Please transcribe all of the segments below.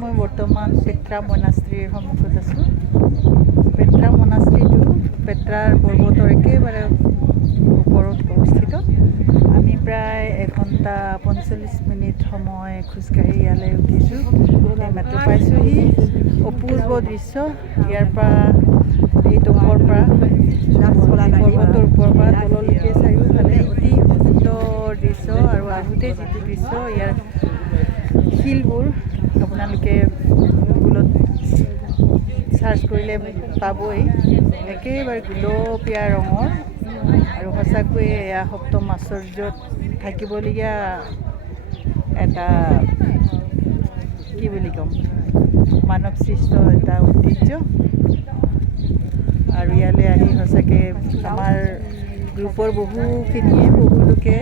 মই বৰ্তমান পেট্ৰা মনাষ্ট্ৰীৰ সন্মুখত আছোঁ। পেট্ৰা মনাষ্ট্ৰীটো পেট্ৰাৰ পৰ্বতৰ একেবাৰে ওপৰত অৱস্থিত। আমি প্ৰায় 1 ঘণ্টা 45 মিনিট সময় খোজকাঢ়ি ইয়ালৈ উঠিছোঁ। এইমাত্ৰ পাইছোঁহি। অপূৰ্ব দৃশ্য। ইয়াৰ পৰা এই টপৰ পৰা পৰ্বতৰ ওপৰৰ পৰা তললৈকে চাৰিওফালে অতি সুন্দৰ দৃশ্য। আৰু আহোঁতে যিটো দৃশ্য, ইয়াৰ শিলবোৰ আপোনালোকে গুগলত চাৰ্চ কৰিলে পাবই। একেবাৰে গুলপীয়া ৰঙৰ আৰু সঁচাকৈয়ে এয়া সপ্তম আশ্চৰ্যত থাকিবলগীয়া এটা কি বুলি ক'ম, মানৱ সৃষ্ট এটা ঐতিহ্য। আৰু ইয়ালৈ আহি সঁচাকৈ আমাৰ গ্ৰুপৰ বহু লোকে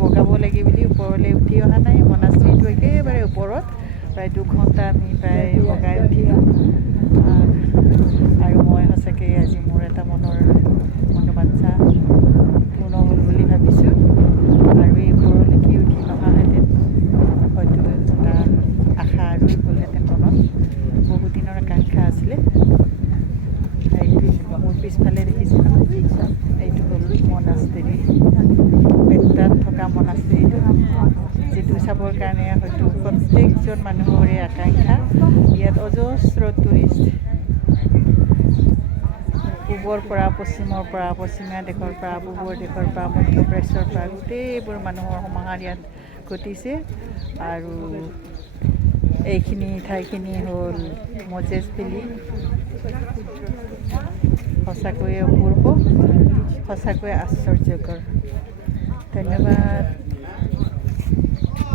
বগাব লাগে বুলি ওপৰলৈ উঠি অহা নাই। মনাষ্ট্ৰীটো একেবাৰে ওপৰত প্ৰায় 2 ঘণ্টা আমি প্ৰায় বগাই উঠিলোঁ। আৰু মই সঁচাকৈ আজি মোৰ এটা মনোবাঞ্ছা পূৰ্ণ হ'ল বুলি ভাবিছোঁ। আৰু এই ওপৰলৈকে উঠি নহাহেঁতেন হয়তো এটা আশা আৰু গ'লহেঁতেন মনত। বহুদিনৰ আকাংক্ষা আছিলে। এইটো মোৰ পিছফালে দেখিছে নহয়, এইটো হ'ল মনাষ্ট্ৰী, পেট্ৰাত থকা মনাষ্ট্ৰীটো, যিটো চাবৰ কাৰণে হয়তো প্ৰত্যেকজন মানুহৰে আকাংক্ষা। ইয়াত অজস্ৰ টুৰিষ্ট পূবৰ পৰা, পশ্চিমৰ পৰা, পশ্চিমীয়া দেশৰ পৰা, পূবৰ দেশৰ পৰা, মধ্যপ্ৰাচ্যৰ পৰা গোটেইবোৰ মানুহৰ সমাহাৰ ইয়াত ঘটিছে। আৰু এইখিনি ঠাইখিনি হ'ল মজেছ ভেলী। সঁচাকৈয়ে অপূৰ্ব, সঁচাকৈয়ে আশ্চৰ্যকৰ। ধন্যবাদ।